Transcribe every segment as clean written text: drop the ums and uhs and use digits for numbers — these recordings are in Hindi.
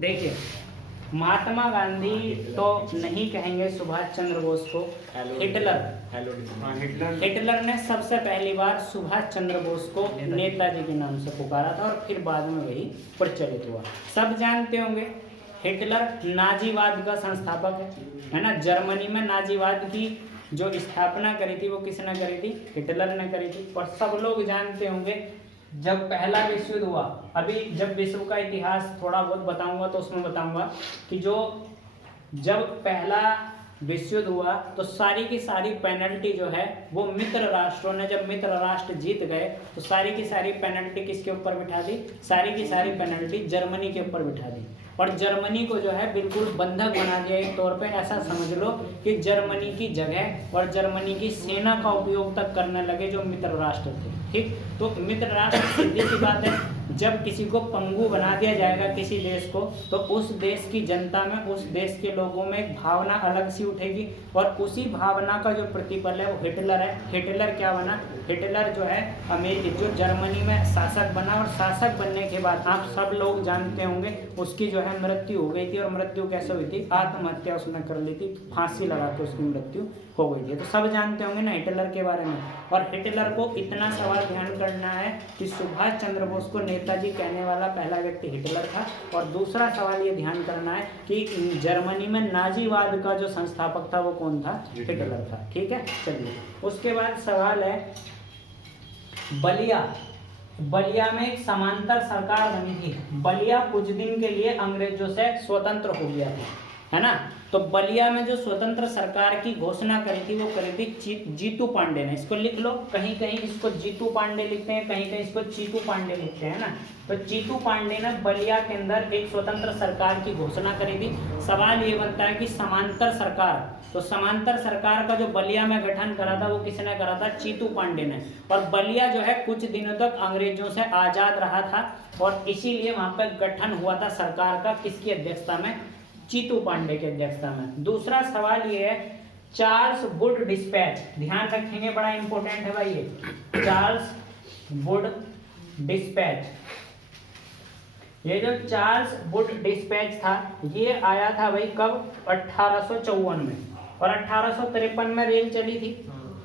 देखिए, महात्मा गांधी तो नहीं कहेंगे, सुभाष चंद्र बोस को हिटलर ने सबसे पहली बार सुभाष चंद्र बोस को नेताजी के नाम से पुकारा था और फिर बाद में वही प्रचलित हुआ। सब जानते होंगे हिटलर नाजीवाद का संस्थापक है ना। जर्मनी में नाजीवाद की जो स्थापना करी थी वो किसने करी थी? हिटलर ने करी थी। और सब लोग जानते होंगे जब पहला विश्व युद्ध हुआ, अभी जब विश्व का इतिहास थोड़ा बहुत बताऊंगा तो उसमें बताऊंगा कि जब पहला विश्व युद्ध हुआ तो सारी की सारी पेनल्टी जो है वो मित्र राष्ट्रों ने, जब मित्र राष्ट्र जीत गए तो सारी की सारी पेनल्टी किसके ऊपर बिठा दी? सारी की सारी पेनल्टी जर्मनी के ऊपर बिठा दी और जर्मनी को जो है बिल्कुल बंधक बना दिया। एक तौर पे ऐसा समझ लो कि जर्मनी की जगह और जर्मनी की सेना का उपयोग तक करने लगे जो मित्र राष्ट्र थे। ठीक, तो मित्र राष्ट्र सीधी सी बात है, जब किसी को पंगु बना दिया जाएगा किसी देश को, तो उस देश की जनता में, उस देश के लोगों में एक भावना अलग सी उठेगी और उसी भावना का जो प्रतिफल है वो हिटलर है। हिटलर क्या बना? हिटलर जो है जो जर्मनी में शासक बना और शासक बनने के बाद आप सब लोग जानते होंगे उसकी जो है मृत्यु हो गई थी। और मृत्यु कैसे हुई थी? आत्महत्या उसने कर ली थी, फांसी लगा के उसकी मृत्यु हो गई थी। तो सब जानते होंगे ना हिटलर के बारे में। और हिटलर को इतना सवाल ध्यान करना है कि सुभाष चंद्र बोस को नेताजी कहने वाला पहला व्यक्ति हिटलर था। और दूसरा सवाल ये ध्यान करना है कि जर्मनी में नाजीवाद का जो संस्थापक था वो कौन था? हिटलर था। ठीक है, चलिए उसके बाद सवाल है बलिया में एक समांतर सरकार बनी थी। बलिया कुछ दिन के लिए अंग्रेजों से स्वतंत्र हो गया था, है ना। तो बलिया में जो स्वतंत्र सरकार की घोषणा करी थी वो करी थी जीतू पांडे ने। इसको लिख लो, कहीं कहीं इसको जीतू पांडे लिखते हैं, कहीं कहीं इसको चीतू पांडे लिखते हैं ना। तो जीतू पांडे ने बलिया के अंदर एक स्वतंत्र सरकार की घोषणा करी थी। सवाल ये बनता है कि समांतर सरकार, तो समांतर सरकार का जो बलिया में गठन करा था वो किसने करा था? चीतू पांडे ने। और बलिया जो है कुछ दिनों तक अंग्रेजों से आजाद रहा था और इसीलिए वहां पर गठन हुआ था सरकार का, किसकी अध्यक्षता में? चीतू पांडे की अध्यक्षता में। दूसरा सवाल ये है चार्ल्स वुड डिस्पैच, ध्यान रखेंगे बड़ा इंपॉर्टेंट है भाई ये चार्ल्स वुड डिस्पैच। ये जो चार्ल्स वुड डिस्पैच था ये आया था भाई कब? 1854 में। और 1853 में रेल चली थी।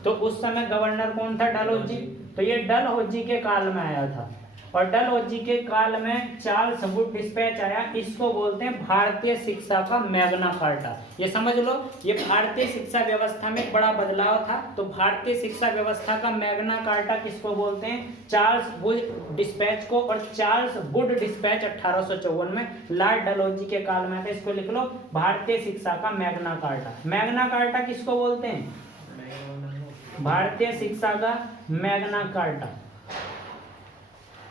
तो उस समय गवर्नर कौन था? डलहौजी। तो ये डलहौजी के काल में आया था और डलहौजी के काल में चार्ल्स वुड डिस्पैच आया। इसको बोलते हैं भारतीय शिक्षा का मैग्ना कार्टा। ये समझ लो, ये भारतीय शिक्षा व्यवस्था में बड़ा बदलाव था। तो भारतीय शिक्षा व्यवस्था का मैग्ना कार्टा किसको बोलते हैं? चार्ल्स वुड डिस्पैच को। और चार्ल्स वुड डिस्पैच 1854 में लॉर्ड डलहौजी के काल में था। इसको लिख लो, भारतीय शिक्षा का मैग्ना कार्टा। मैग्ना कार्टा किसको बोलते हैं? भारतीय शिक्षा का मैग्ना कार्टा।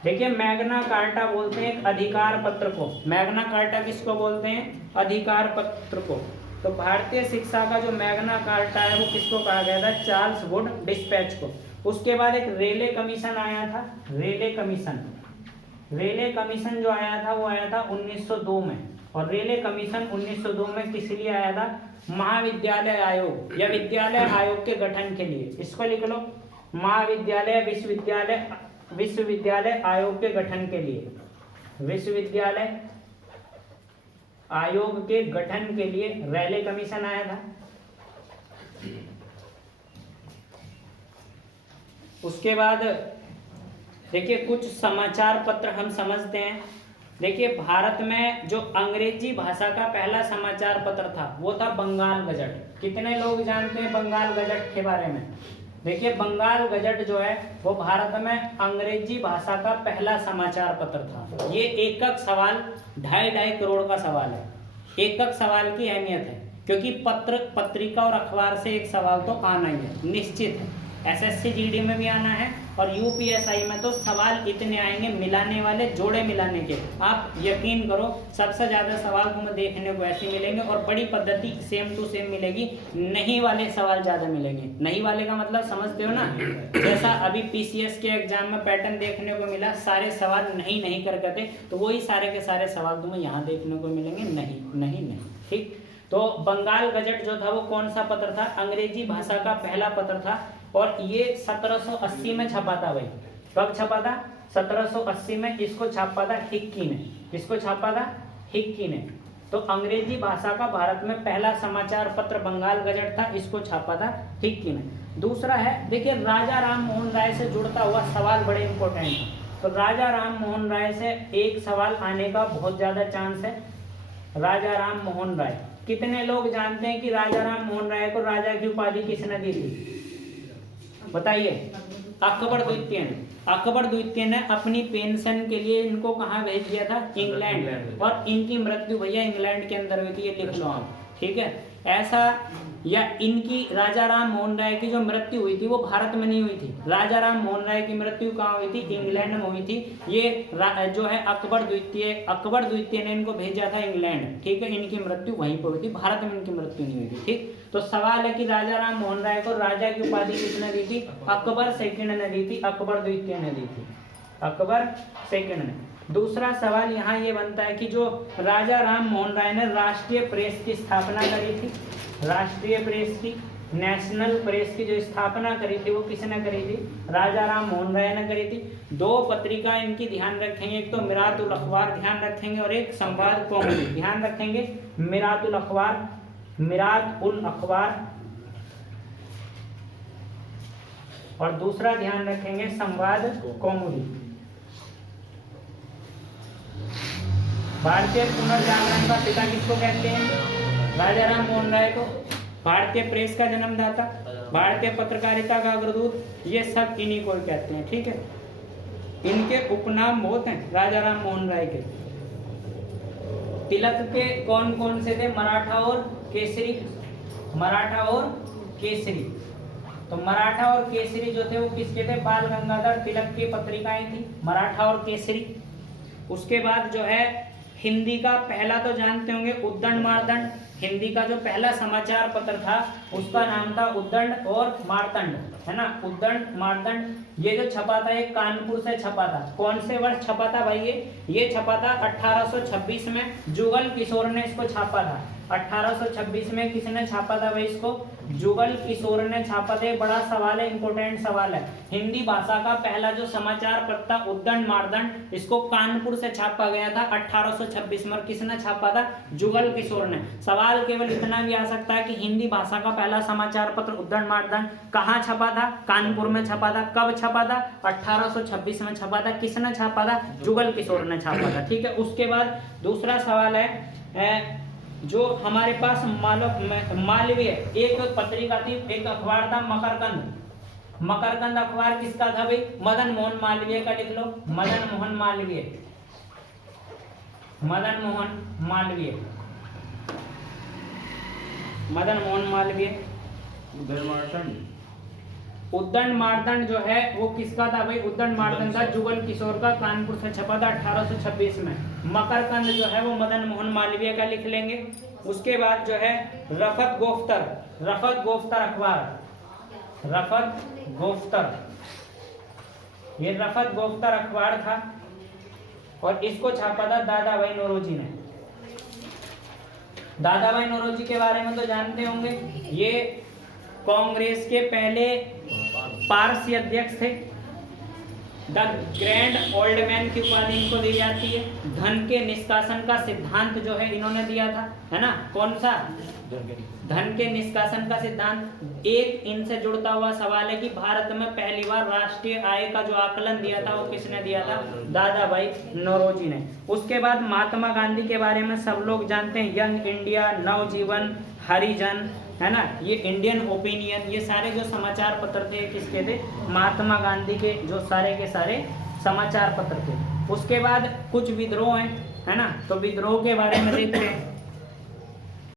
देखिए मैग्ना कार्टा बोलते हैं एक अधिकार पत्र को। मैग्ना कार्टा किसको बोलते हैं? अधिकार पत्र को। तो भारतीय शिक्षा का जो मैग्ना कार्टा है वो किसको कहा गया था? चार्ल्स वुड डिस्पैच को। उसके बाद एक रेले कमीशन आया था। रेले कमीशन जो आया था वो आया था 1902 में। और रेले कमीशन 1902 में किस लिए आया था? महाविद्यालय आयोग या विद्यालय आयोग के गठन के लिए। इसको लिख लो, महाविद्यालय विश्वविद्यालय आयोग के गठन के लिए। विश्वविद्यालय आयोग के गठन के लिए रेले कमीशन आया था। उसके बाद देखिए कुछ समाचार पत्र हम समझते हैं। देखिए भारत में जो अंग्रेजी भाषा का पहला समाचार पत्र था वो था बंगाल गजट। कितने लोग जानते हैं बंगाल गजट के बारे में? देखिए बंगाल गजट जो है वो भारत में अंग्रेजी भाषा का पहला समाचार पत्र था। ये एकक सवाल 2.5 करोड़ का सवाल है। एकक सवाल की अहमियत है क्योंकि पत्रिका और अखबार से एक सवाल तो आना ही है, निश्चित है। एसएससी जीडी में भी आना है और यूपीएसआई में तो सवाल इतने आएंगे मिलाने वाले, जोड़े मिलाने के। आप यकीन करो सबसे ज्यादा सवाल तुम्हें देखने को ऐसे मिलेंगे और बड़ी पद्धति सेम टू सेम मिलेगी। नहीं वाले सवाल ज्यादा मिलेंगे। नहीं वाले का मतलब समझते हो ना? जैसा अभी पीसीएस के एग्जाम में पैटर्न देखने को मिला, सारे सवाल नहीं कर करते, तो वही सारे के सारे सवाल तुम्हें यहाँ देखने को मिलेंगे। नहीं। ठीक, तो बंगाल गजट जो था वो कौन सा पत्र था? अंग्रेजी भाषा का पहला पत्र था और ये 1780 में छपा था भाई। कब छपा था? 1780 में। इसको छापा था हिक्की ने। किसको छापा था? हिक्की ने। तो अंग्रेजी भाषा का भारत में पहला समाचार पत्र बंगाल गजट था, इसको छापा था हिक्की ने। दूसरा है, देखिए राजा राम मोहन राय से जुड़ता हुआ सवाल बड़े इंपॉर्टेंट है। तो राजा राम मोहन राय से एक सवाल आने का बहुत ज्यादा चांस है। राजा राम मोहन राय, कितने लोग जानते हैं कि राजा राम मोहन राय को राजा की उपाधि किसने दी थी? बताइए। अकबर द्वितीय ने। अकबर द्वितीय ने अपनी पेंशन के लिए इनको कहाँ भेज दिया था? इंग्लैंड। और इनकी मृत्यु भैया इंग्लैंड के अंदर हुई थी, ये लिख लो आप, ठीक है। ऐसा, या इनकी राजा राम मोहन राय की जो मृत्यु हुई थी वो भारत में नहीं हुई थी। राजा राम मोहन राय की मृत्यु कहाँ हुई थी? इंग्लैंड में हुई थी। ये जो है अकबर द्वितीय ने इनको भेजा था इंग्लैंड, ठीक है। इनकी मृत्यु वहीं पर हुई थी, भारत में इनकी मृत्यु नहीं हुई थी, ठीक। तो सवाल है कि राजा राम मोहन राय को राजा की उपाधि किसने दी थी? अकबर सेकंड ने दी थी, अकबर द्वितीय ने दी थी, अकबर सेकंड ने। दूसरा सवाल यहाँ ये बनता है कि जो राजा राम मोहन राय ने राष्ट्रीय प्रेस की स्थापना करी थी, राष्ट्रीय प्रेस की, नेशनल प्रेस की जो स्थापना करी थी वो किसने करी थी? राजा राम मोहन राय ने करी थी। दो पत्रिका इनकी ध्यान रखेंगे, एक तो मिरात उल अखबार ध्यान रखेंगे और एक संवाद कौमुदी ध्यान रखेंगे। मिरात उल अखबार और दूसरा ध्यान रखेंगे संवाद कौमुदी। भारतीय पुनर्जागरण का पिता किसको कहते हैं? राजा राम मोहन राय को। भारतीय प्रेस का जन्मदाता, भारतीय पत्रकारिता का अग्रदूत, ये सब इन्हीं को कहते हैं, ठीक है। इनके उपनाम बहुत हैं राजा राम मोहन राय के। तिलक के कौन कौन से थे? मराठा और केसरी, मराठा और केसरी। तो मराठा और केसरी जो थे वो किसके थे? बाल गंगाधर तिलक की पत्रिकाएं थी, मराठा और केसरी। उसके बाद जो है हिंदी का पहला तो जानते होंगे उद्दंड मार्तंड। हिंदी का जो पहला समाचार पत्र था उसका नाम था उद्दंड और मार्तंड, है ना, उद्दंड मार्तंड। ये जो छपा था ये कानपुर से छपा था। कौन से वर्ष छपा था भाई? ये छपा था 1826 में, जुगल किशोर ने इसको छापा था। 1826 में किसने छापा था भाई इसको? जुगल किशोर ने छापा था। बड़ा सवाल है, इंपॉर्टेंट सवाल है। हिंदी भाषा का पहला जो समाचार पत्र था उद्दंड मार्तंड, इसको कानपुर से छापा गया था 1826 में। किसने छापा था? जुगल किशोर ने। सवाल केवल इतना भी आ सकता है कि हिंदी भाषा का पहला समाचार पत्र उद्दंड मार्तंड कहाँ छपा था? कानपुर में छपा था। कब छपा था? 1826 में छपा था। किसने छापा था? जुगल किशोर ने छापा था, ठीक है। उसके बाद दूसरा सवाल है, जो हमारे पास मालवीय एक पत्रिका थी, एक अखबार था मकरकंद। मकरकंद अखबार किसका था भाई? मदन मोहन मालवीय का, लिख लो, मदन मोहन मालवीय, मदन मोहन मालवीय, मदन मोहन मालवीय। उद्दंड मार्तंड जो है वो किसका था भाई? उद्दंड मार्तंड था जुगल किशोर का, कानपुर से छपा था 1826 में। मकरकंद जो है वो मदन मोहन मालवीय का, लिख लेंगे। उसके बाद जो है रफत गोफ्तर अखबार, रफत गोफ्तर, ये रफत गोफ्तर अखबार था और इसको छापा था दादा भाई नौरोजी ने। दादा भाई नौरोजी के बारे में तो जानते होंगे, ये कांग्रेस के पहले पारसी अध्यक्ष थे। द ग्रैंड ओल्ड मैन की उपाधि इनको दी जाती है। धन के निष्कासन का सिद्धांत जो है इन्होंने दिया था, है ना, कौन सा? धन के निष्कासन का सिद्धांत। एक इनसे जुड़ता हुआ सवाल है कि भारत में पहली बार राष्ट्रीय आय का जो आकलन दिया था वो किसने दिया था? दादा भाई नौरोजी ने। उसके बाद महात्मा गांधी के बारे में सब लोग जानते हैं, यंग इंडिया, नवजीवन, हरिजन, है ना, ये इंडियन ओपिनियन, ये सारे जो समाचार पत्र थे किसके थे? महात्मा गांधी के, जो सारे के सारे समाचार पत्र थे। उसके बाद कुछ विद्रोह हैं, है ना, तो विद्रोह के बारे में देखते हैं।